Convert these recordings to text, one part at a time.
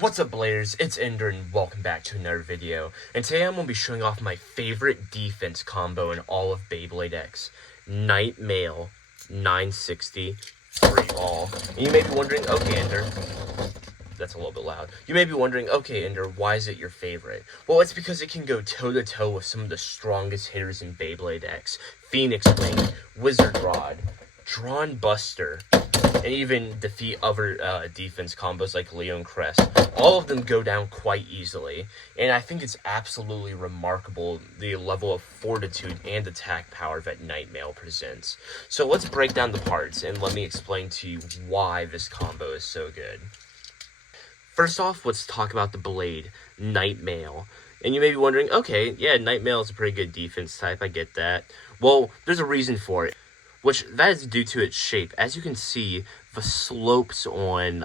What's up, Bladers? It's Ender and welcome back to another video. And today I'm going to be showing off my favorite defense combo in all of Beybladex. Night Mail, 960, free ball. And you may be wondering, okay, Ender, that's a little bit loud. You may be wondering, okay, Ender, why is it your favorite? Well, it's because it can go toe-to-toe with some of the strongest hitters in Beybladex. Phoenix Wing, Wizard Rod, Drawn Buster, and even defeat other defense combos like Leon Crest. All of them go down quite easily, and I think it's absolutely remarkable the level of fortitude and attack power that Night Mail presents. So let's break down the parts, and let me explain to you why this combo is so good. First off, let's talk about the blade, Night Mail. And you may be wondering, okay, yeah, Night Mail is a pretty good defense type, I get that. Well, there's a reason for it, which that is due to its shape. As you can see, the slopes on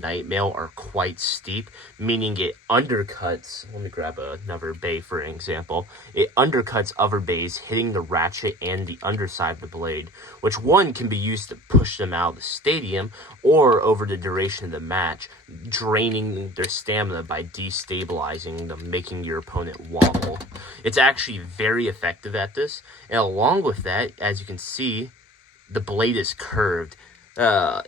Night Mail are quite steep, meaning it undercuts, let me grab another bay for an example, it undercuts other bays, hitting the ratchet and the underside of the blade, which one can be used to push them out of the stadium, or over the duration of the match, draining their stamina by destabilizing them, making your opponent wobble. It's actually very effective at this, and along with that, as you can see, the blade is curved.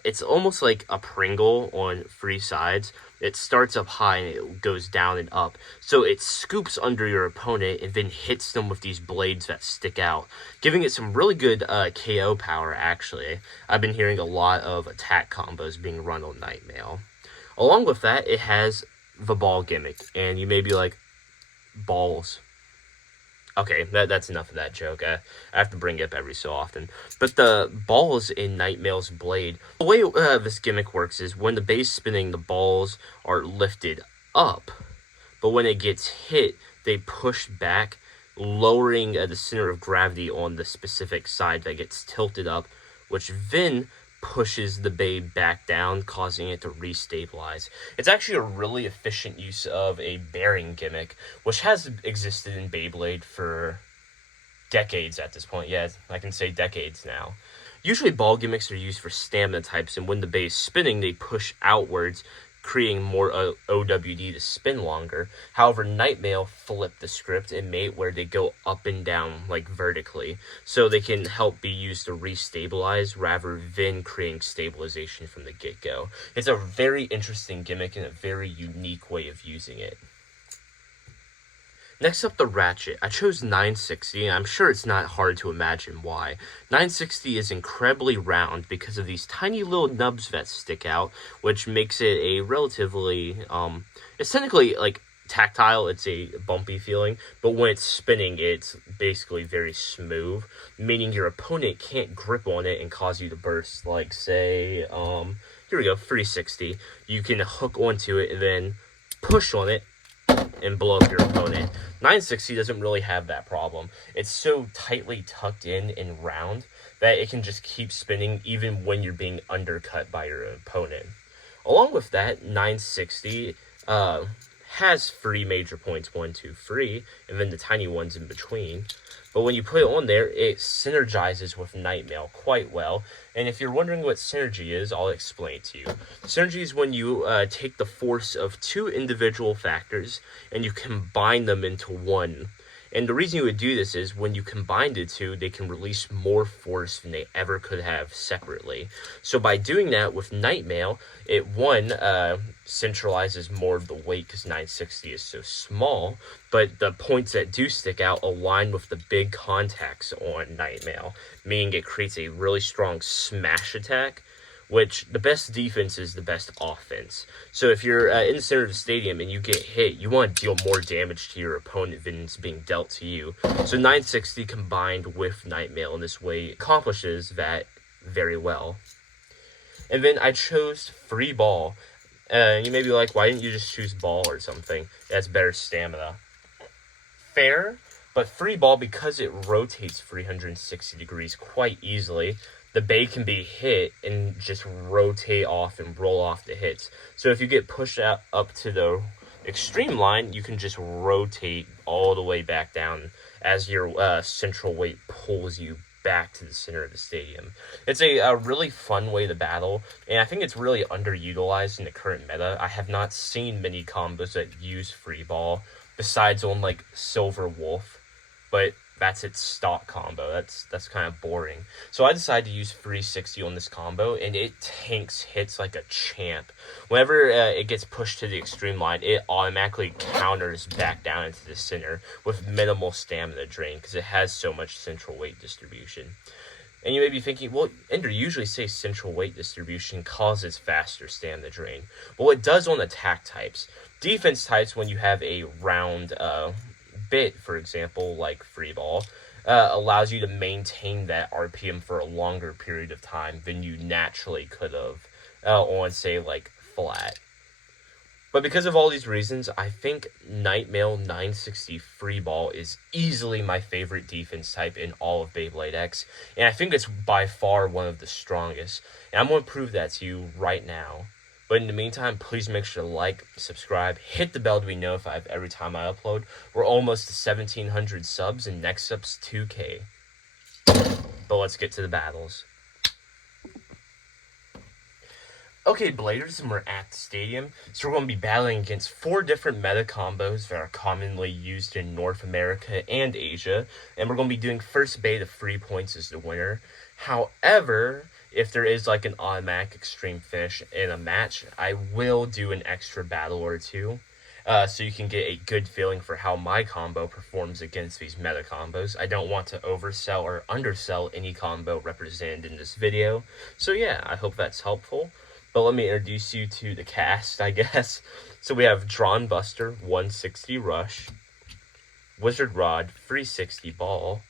It's almost like a Pringle on three sides. It starts up high and it goes down and up. So it scoops under your opponent and then hits them with these blades that stick out, giving it some really good KO power, actually. I've been hearing a lot of attack combos being run on Night Mail. Along with that, it has the ball gimmick. And you may be like, balls. Okay, that's enough of that joke. I have to bring it up every so often. But the balls in Night Mail's blade, the way this gimmick works is when the base's spinning, the balls are lifted up. But when it gets hit, they push back, lowering the center of gravity on the specific side that gets tilted up, which then pushes the bay back down, causing it to restabilize. It's actually a really efficient use of a bearing gimmick, which has existed in Beyblade for decades at this point. Yeah, I can say decades now. Usually ball gimmicks are used for stamina types, and when the bay is spinning, they push outwards, creating more OWD to spin longer. However, Night Mail flipped the script and made it where they go up and down, like vertically, so they can help be used to restabilize rather than creating stabilization from the get-go. It's a very interesting gimmick and a very unique way of using it. Next up, the ratchet. I chose 960, and I'm sure it's not hard to imagine why. 960 is incredibly round because of these tiny little nubs that stick out, which makes it a relatively, it's technically, like, tactile. It's a bumpy feeling, but when it's spinning, it's basically very smooth, meaning your opponent can't grip on it and cause you to burst. Like, say, here we go, 360. You can hook onto it and then push on it and blow up your opponent. 960 doesn't really have that problem. It's so tightly tucked in and round that it can just keep spinning even when you're being undercut by your opponent. Along with that, 960 has three major points, 1, 2, 3, and then the tiny ones in between. But when you put it on there, it synergizes with Night Mail quite well. And if you're wondering what synergy is, I'll explain it to you. Synergy is when you take the force of two individual factors and you combine them into one. And the reason you would do this is when you combine the two, they can release more force than they ever could have separately. So by doing that with Night Mail, it, one, centralizes more of the weight because 960 is so small, but the points that do stick out align with the big contacts on Night Mail, meaning it creates a really strong smash attack, which the best defense is the best offense. So if you're in the center of the stadium and you get hit, you want to deal more damage to your opponent than is being dealt to you. So 960 combined with Night Mail in this way accomplishes that very well. And then I chose free ball. You may be like, why didn't you just choose ball or something? That's better stamina. Fair, but free ball, because it rotates 360 degrees quite easily, the bay can be hit and just rotate off and roll off the hits. So if you get pushed out up to the extreme line, you can just rotate all the way back down as your central weight pulls you back to the center of the stadium. It's a really fun way to battle, and I think it's really underutilized in the current meta. I have not seen many combos that use free ball, besides on like Silver Wolf, but that's its stock combo. That's kind of boring. So I decided to use 360 on this combo, and it tanks hits like a champ. Whenever it gets pushed to the extreme line, it automatically counters back down into the center with minimal stamina drain because it has so much central weight distribution. And you may be thinking, well, Ender, usually say central weight distribution causes faster stamina drain. Well, it does on attack types. Defense types, when you have a round bit, for example, like free ball, allows you to maintain that RPM for a longer period of time than you naturally could have on, say, like flat. But because of all these reasons, I think Nightmail 960 free ball is easily my favorite defense type in all of Beybladex, and I think it's by far one of the strongest. And I'm going to prove that to you right now. But in the meantime, please make sure to like, subscribe, hit the bell to be notified every time I upload. We're almost to 1,700 subs, and next up's 2K. But let's get to the battles. Okay, Bladers, and we're at the stadium. So we're going to be battling against 4 different meta combos that are commonly used in North America and Asia. And we're going to be doing first bait of 3 points as the winner. However, if there is like an automatic extreme finish in a match, I will do an extra battle or two, so you can get a good feeling for how my combo performs against these meta combos. I don't want to oversell or undersell any combo represented in this video, so yeah, I hope that's helpful. But let me introduce you to the cast, I guess. So we have Drawn Buster, 160 Rush, Wizard Rod, 360 Ball,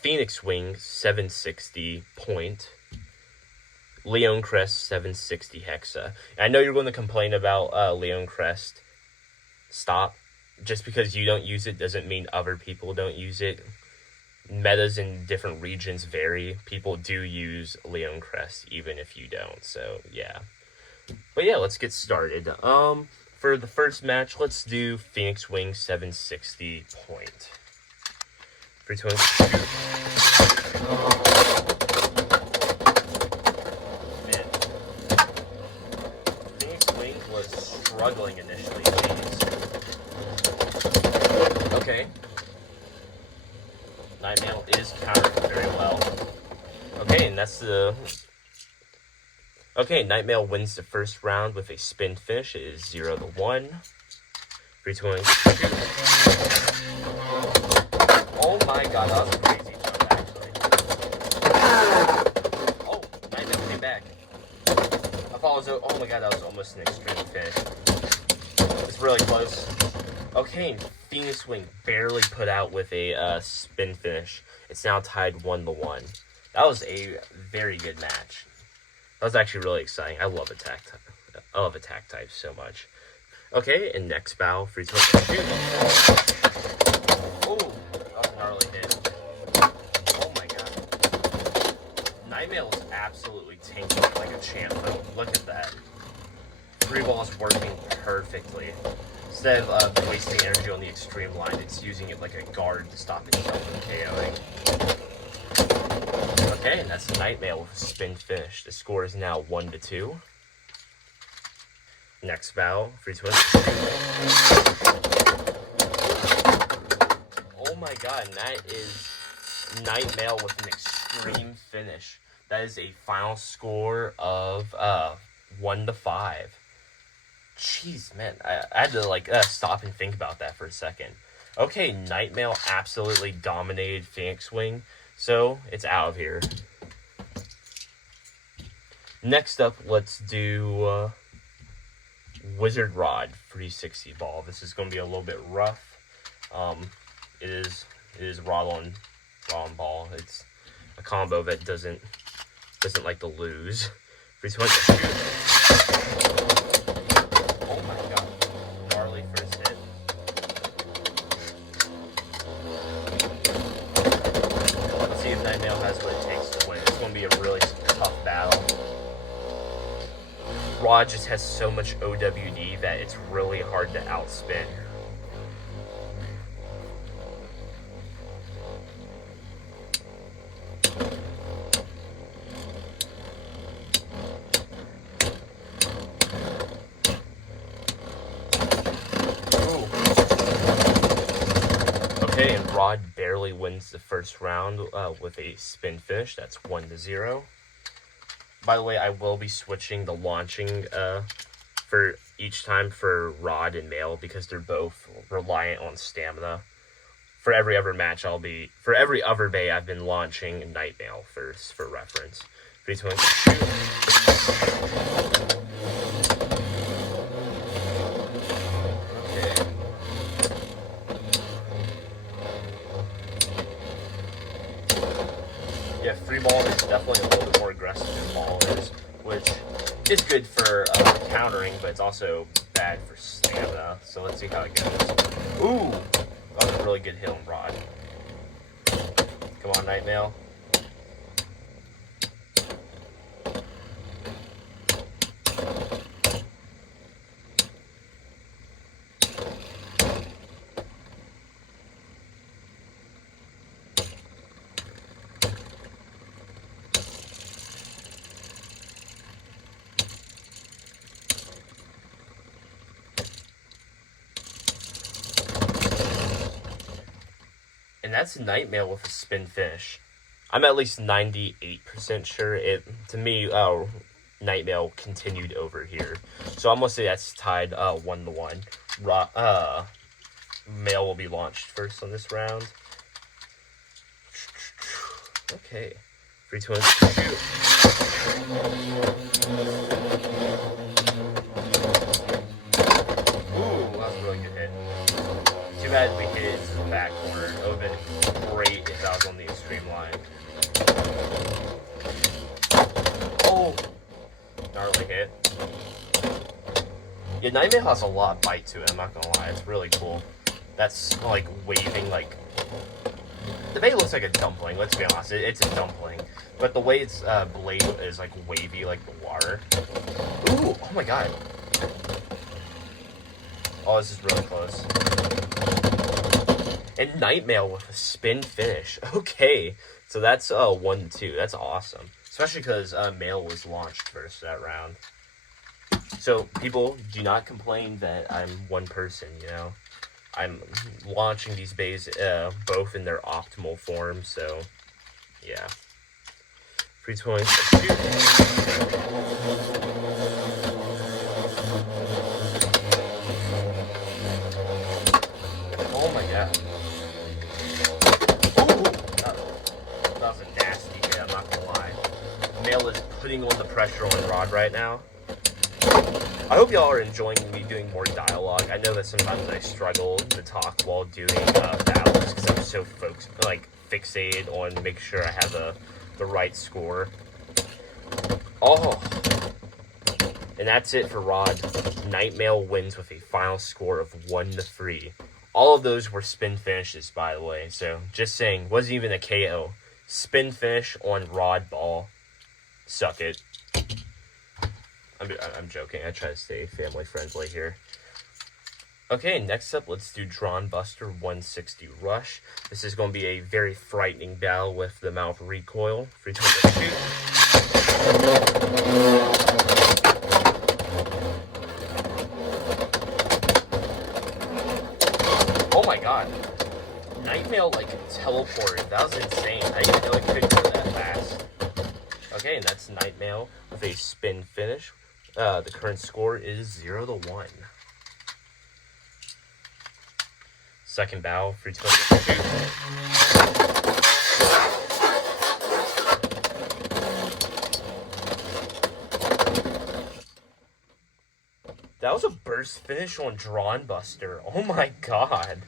Phoenix Wing, 760 Point, Leon Crest, 760 Hexa. And I know you're going to complain about Leon Crest. Stop. Just because you don't use it doesn't mean other people don't use it. Metas in different regions vary. People do use Leon Crest even if you don't. So yeah. But yeah, let's get started. For the first match, let's do Phoenix Wing, 760 Point. 3, 2, 1. Man. Phoenix Wing was struggling initially. Jeez. Okay. Nightmail is countered very well. Okay, and that's the... Okay, Nightmail wins the first round with a spin finish. It is 0-1. 3, 2, 1. Oh my god, that was a crazy jump, actually. Oh, Nightmail came back. I thought it was... Oh my god, that was almost an extreme finish. It's really close. Okay, Phoenix Wing barely put out with a spin finish. It's now tied 1-1. That was a very good match. That was actually really exciting. I love attack types so much. Okay, and next battle, 3, 2, 1, shoot. Oh, that was a gnarly hit. Oh my god. Nightmail is absolutely tanking like a champ though. Look at that. Free ball is working perfectly. Instead of wasting energy on the extreme line, it's using it like a guard to stop itself from KOing. Okay, and that's the Nightmail with a spin finish. The score is now 1-2. Next battle, 3, 2, 1. Oh my god, and that is Nightmail with an extreme finish. That is a final score of 1-5. Jeez, man, I had to like stop and think about that for a second. Okay, Nightmail absolutely dominated Phoenix Wing, so it's out of here. Next up, let's do Wizard Rod 360 Ball. This is going to be a little bit rough. It is rod on ball. It's a combo that doesn't like to lose. 3, 2, 1, shoot. Oh my god. Gnarly first hit. Let's see if Nightmail has what it takes to win. It's going to be a really tough battle. Rod just has so much OWD that it's really hard to outspin. Okay, and Rod barely wins the first round with a spin finish. That's 1-0. By the way, I will be switching the launching for each time for Rod and Mail because they're both reliant on stamina. For every other match, for every other bay, I've been launching Night Mail first for reference. 3, 2, 1, shoot. Yeah, free ball is definitely a little bit more aggressive than ball is, which is good for countering, but it's also bad for stamina. So let's see how it goes. Ooh, that was a really good hit on Rod. Come on, Night Mail. And that's Night Mail with a spin finish. I'm at least 98% sure to me, Night Mail continued over here. So I'm going to say that's tied 1-1. Mail will be launched first on this round. Okay. 3, 2, 1, shoot. Ooh, that was a really good hit. Too bad we hit it into the back corner. It would have been great if that was on the extreme line. Oh! Gnarly hit. Yeah, Night Mail has a lot of bite to it, I'm not gonna lie. It's really cool. That's like waving, like... The bait looks like a dumpling, let's be honest. It's a dumpling. But the way its blade is like wavy like the water. Ooh! Oh my god. Oh, this is really close. And Night Mail with a spin finish. Okay, so that's 1-2. That's awesome. Especially because Mail was launched first that round. So people, do not complain that I'm one person, you know. I'm launching these bays both in their optimal form, so yeah. 3, 2, 1, shoot. Oh my god. That was a nasty hit, I'm not gonna lie. Mail is putting on the pressure on Rod right now. I hope y'all are enjoying me doing more dialogue. I know that sometimes I struggle to talk while doing battles because I'm so fixated on making sure I have the right score. Oh! And that's it for Rod. Night Mail wins with a final score of 1-3. All of those were spin finishes, by the way. So, just saying, wasn't even a KO. Spin finish on Rod Ball. Suck it. I'm joking. I try to stay family friendly here. Okay, next up, let's do Drawn Buster 160 Rush. This is going to be a very frightening battle with the amount of recoil. Free time to shoot. Oh my god. Night Mail, like, teleported. That was insane. I didn't even know it could go that fast. Okay, and that's Night Mail with a spin finish. The current score is 0-1. Second battle, free to shoot. That was a burst finish on Drawn Buster. Oh my god.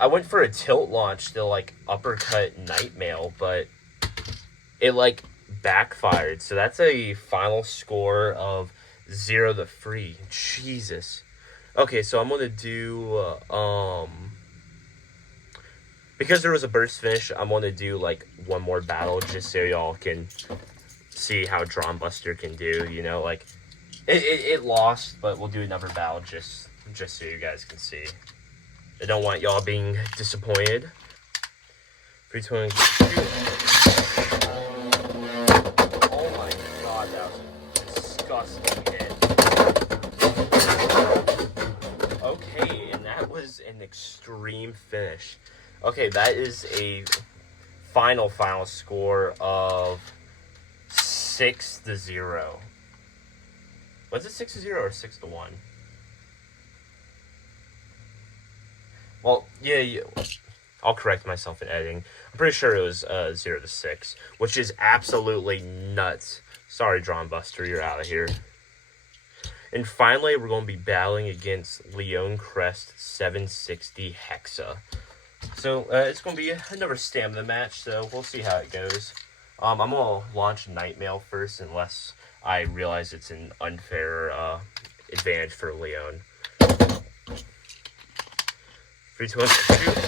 I went for a tilt launch to like uppercut Night Mail, but it like backfired. So that's a final score of 0-3. Jesus. Okay, so I'm gonna do because there was a burst finish, I'm gonna do like one more battle just so y'all can see how Drawn Buster can do, you know, like it lost, but we'll do another battle just so you guys can see. I don't want y'all being disappointed. 3, 2, 1, shoot. Oh my god, that was a disgusting hit. Okay, and that was an extreme team finish. Okay, that is a final score of 6-0. Was it 6-0 or 6-1? Well, yeah, I'll correct myself in editing. I'm pretty sure it was 0-6, which is absolutely nuts. Sorry, Drawn Buster, you're out of here. And finally, we're going to be battling against Leon Crest 760 Hexa. So, it's going to be another stamina match, so we'll see how it goes. I'm going to launch Nightmail first, unless I realize it's an unfair advantage for Leon. 3, 2, 1, shoot!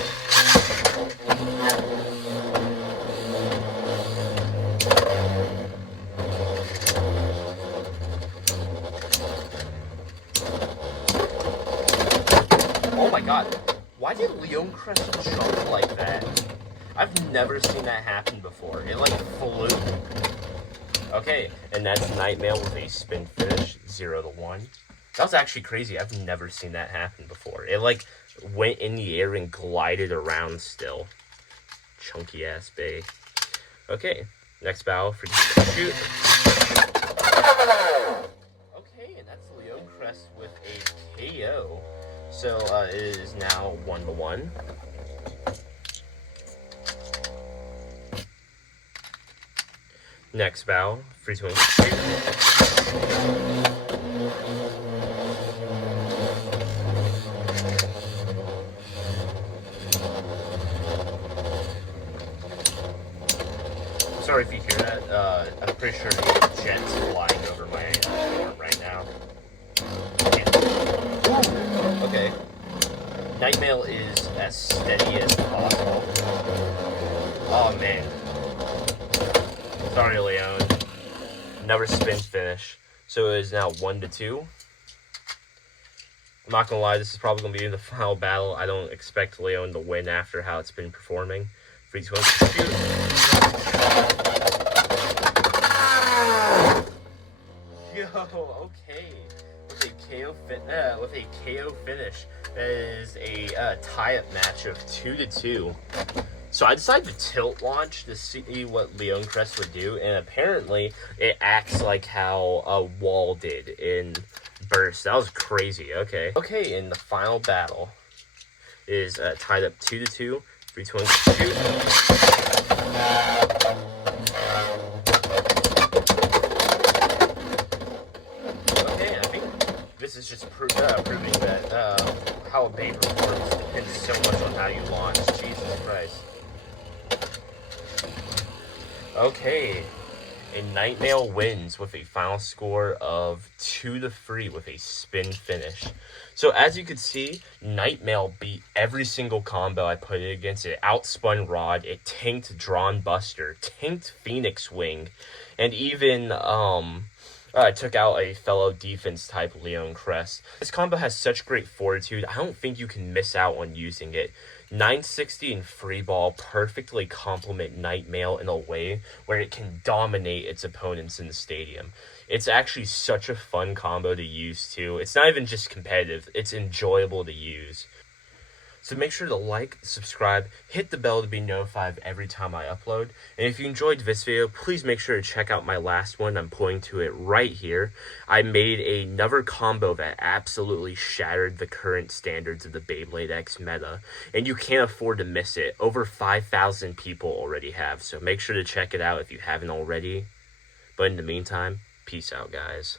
Oh my god, why did Leon Crest jump like that? I've never seen that happen before. It like flew. Okay, and that's Nightmail with a spin finish, 0-1. That was actually crazy. I've never seen that happen before. It like went in the air and glided around still. Chunky ass Bay. Okay, next battle for shoot. Okay, and that's Leon Crest with a KO. So it is now 1-1. Next battle, 3, 2, 1, shoot. Sorry if you hear that. I'm pretty sure the jet's flying over my storm right now. Okay. Nightmail is as steady as possible. Oh man. Sorry, Leon. Another spin finish. So it is now 1-2. I'm not gonna lie, this is probably gonna be the final battle. I don't expect Leon to win after how it's been performing. 3, 2, 1, shoot. Yo, okay. With a KO finish. That is a tie-up match of 2-2. So I decided to tilt launch to see what Leon Crest would do, and apparently it acts like how a wall did in Burst. That was crazy. Okay. Okay, and the final battle is tied up 2-2. 3, 2, 1, shoot. Okay, I think this is just proving that how a Bay performs depends so much on how you launch. Jesus Christ. Okay, and Nightmail wins with a final score of 2-3 with a spin finish. So as you can see, Nightmail beat every single combo I put it against. It outspun Rod, it tanked Drawn Buster, tanked Phoenix Wing, and even took out a fellow defense type Leon Crest. This combo has such great fortitude, I don't think you can miss out on using it. 960 and Free Ball perfectly complement Nightmail in a way where it can dominate its opponents in the stadium. It's actually such a fun combo to use too. It's not even just competitive, it's enjoyable to use. So make sure to like, subscribe, hit the bell to be notified every time I upload. And if you enjoyed this video, please make sure to check out my last one. I'm pointing to it right here. I made another combo that absolutely shattered the current standards of the Beybladex meta. And you can't afford to miss it. Over 5,000 people already have. So make sure to check it out if you haven't already. But in the meantime, peace out, guys.